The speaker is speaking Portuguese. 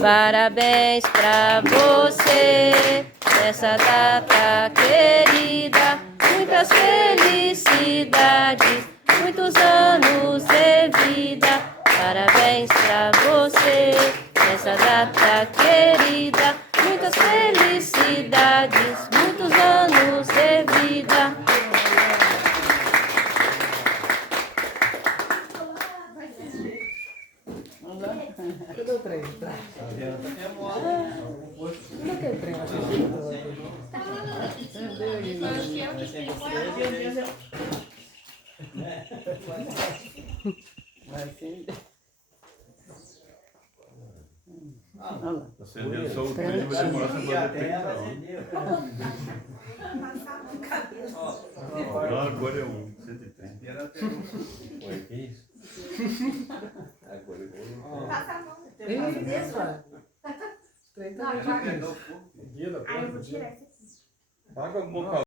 Parabéns pra você nessa data querida. Muitas felicidades, muitos anos de vida. Parabéns pra você nessa data querida. Muitas felicidades, muitos anos de vida. Cadê o trem? Não tem trem aqui. Acendeu só o trem, vai demorar pra bater agora é 130. Oi, que isso? Agora eu vou. Passa a mão. Isso, trem tá. Aí eu vou tirar esse aqui. Paga a boca.